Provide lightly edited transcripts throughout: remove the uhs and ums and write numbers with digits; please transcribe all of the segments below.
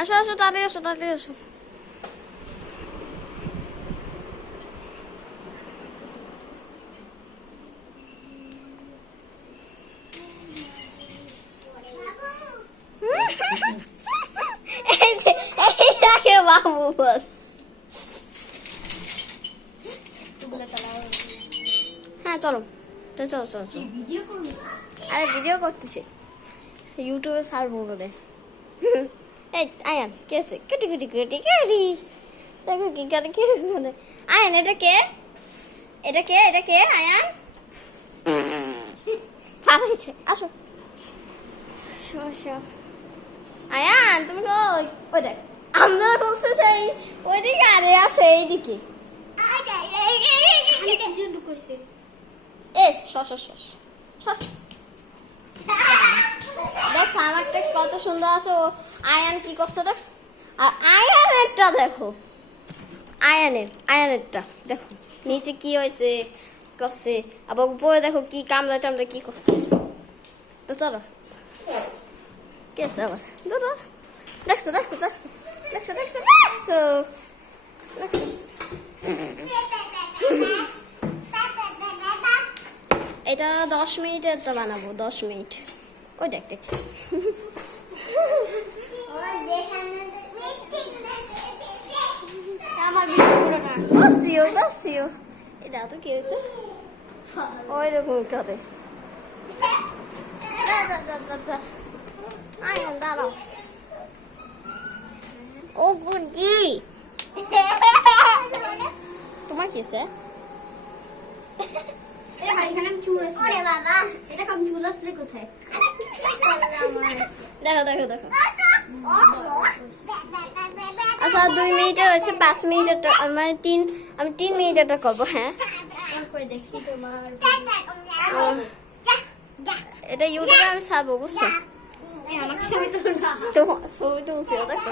আসো আসো, তাড়াতাড়ি আসো, তাড়াতাড়ি আসো। এইটাকে বাবু বস। হ্যাঁ চলো, তো চলো চলো চলো। আরে ভিডিও করতেছি, ইউটিউবে ছাড়বো বলে। এই আয়ান কেসে কেটি কেটি কেটি কেটি, দেখো কি করে কি করে। আয়ান এটা কে, এটা কে, এটা কে? আয়ান পালাইছে, আসো আসো আসো। আয়ান তুমি কই? ওই দেখ আমরা করছে সেই ওইদিকে, আরে আসে এইদিকে। এ শস শস শস। দেখ আমারটা কত সুন্দর আছে। ও আয়ান কি করছে দেখ। আর আয়ানেরটা দেখো, আয়ানেরটা দেখো নিচে কি হয়েছে করছে, আবার উপরে দেখো কি কামড়া টামড়া কি করছে। তো চলো কেসে আবার দুটো দেখছো দেখছো দেখছো দেখছো দেখছো দেখছো দেখছো। এটা 10 মিনিটের তো বানাবো, 10 মিনিট। ওই দেখ দেখ আমার ভিডিও না বসিও বসিও। এটা তো কি হয়েছে ওই রকম করে। আয়ান দাঁড়াও, ও বোন কি তোমার কি হয়েছে? দেখো দেখো দেখো। আচ্ছা 2 মিনিটের হয়েছে, 5 মিনিটের মানে আমি 3 মিনিটেরটা করবো। হ্যাঁ এটা ইউটিউবে আমি ছাড়বো, বুঝছো? তো ছবি তো উঠছে দেখছো।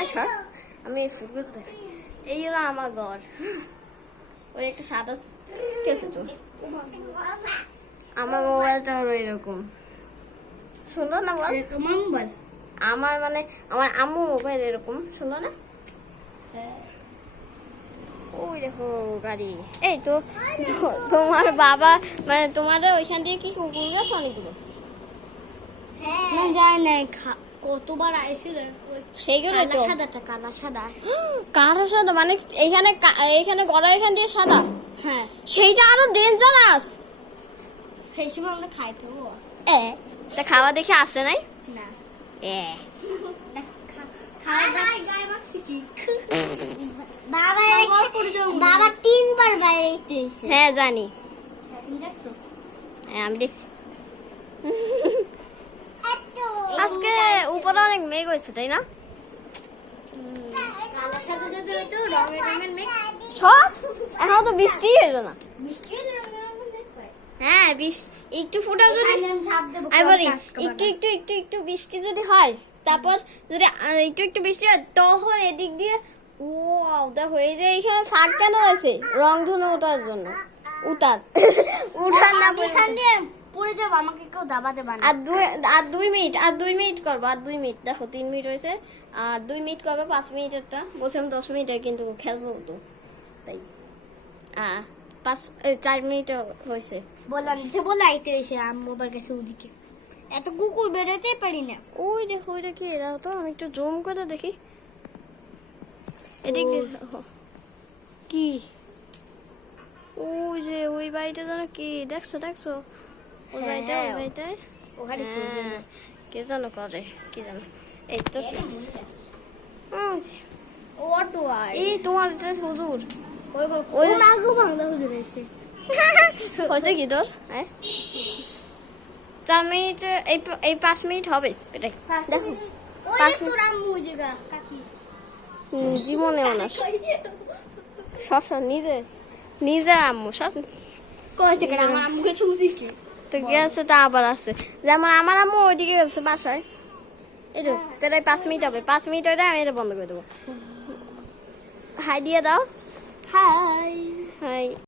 আচ্ছা আমি ফুটবল দেখি, এই হলো আমার ঘর। ওই একটা সাদা কেসে তো আমার মোবাইলটা হলো এরকম সুন্দর না বল? তোমার মোবাইল? আমার মানে আমার আম্মু মোবাইল এরকম সুন্দর না? ওই দেখো গাড়ি। এই তো তোমার বাবা মানে তোমার ওইখান দিয়ে কি কুকুর গেছে অনেকগুলো? হ্যাঁ যায় না, কতবার আইছিল সেইগুলো তো সাদাটা কালা সাদা। কালো সাদা মানে এইখানে এইখানে গড়া এখান দিয়ে সাদা। হ্যাঁ সেইটা আরো ডেঞ্জারাস। সেই সময় আমরা খাইতে হবো। তা খাওয়া দেখে আসে নাই না এ বাবা 3বার বাইরে হয়েছে। হ্যাঁ জানি, হ্যাঁ আমি দেখছি। আজকে উপরে অনেক মেঘ হয়েছে তাই না? সব এখন তো বৃষ্টি হইলো না। হ্যাঁ একটু ফুটা যদি আমি বলি একটু একটু একটু একটু বৃষ্টি যদি হয়, তারপর যদি একটু একটু বৃষ্টি হয় তখন এদিক দিয়ে ওয়াও দেখো এই যে এইখানে ফাঁক কেন আছে রংধনু ওঠার জন্য। উঠার না এখান দিয়ে পড়ে যাবো, আমাকে কেউ দাবাতে বানা। আর 2 মিনিট, আর 2 মিনিট করবো, আর 2 মিনিট। দেখো 3 মিনিট হয়েছে, আর 2 মিনিট করবে। 5 মিনিটেরটা বলছিলাম 10 মিনিটের, কিন্তু খেলবো তো তাই 4 মিনিট হয়েছে। বললাম যে বলে আইতে এসে আম্মুবার কাছে ওদিকে এত কুকুর বেরোতে পারি না। ওই দেখো ওইটা কি, এরা তো আমি একটু জুম করে দেখি। এদিক দিয়ে কি ওই যে ওই বাড়িটা যেন কি দেখছো দেখছো? ওই বাড়িটা ওই বাড়িটায় ওখানে কে যেন করে কি জানো। এই তো অটো এই তোমার হুজুর ওই লাগু বাংলা হুজুর এসে হয়েছে কি তোর? হ্যাঁ 4 মিনিট, এই 5 মিনিট হবে এটাই। দেখো 5 মিনিট জীবনেও না, সব সব নিজের আম্মু সব আমার আম্মুকে শুনছি তো গেছে, তা আবার আসছে। যেমন আমার আম্মু ওইদিকে গেছে বাসায়। এই তো তাই 5 মিনিট হবে, 5 মিনিট হয়ে আমি এটা বন্ধ করে দেবো। হাই দিয়ে দাও, হাই হাই।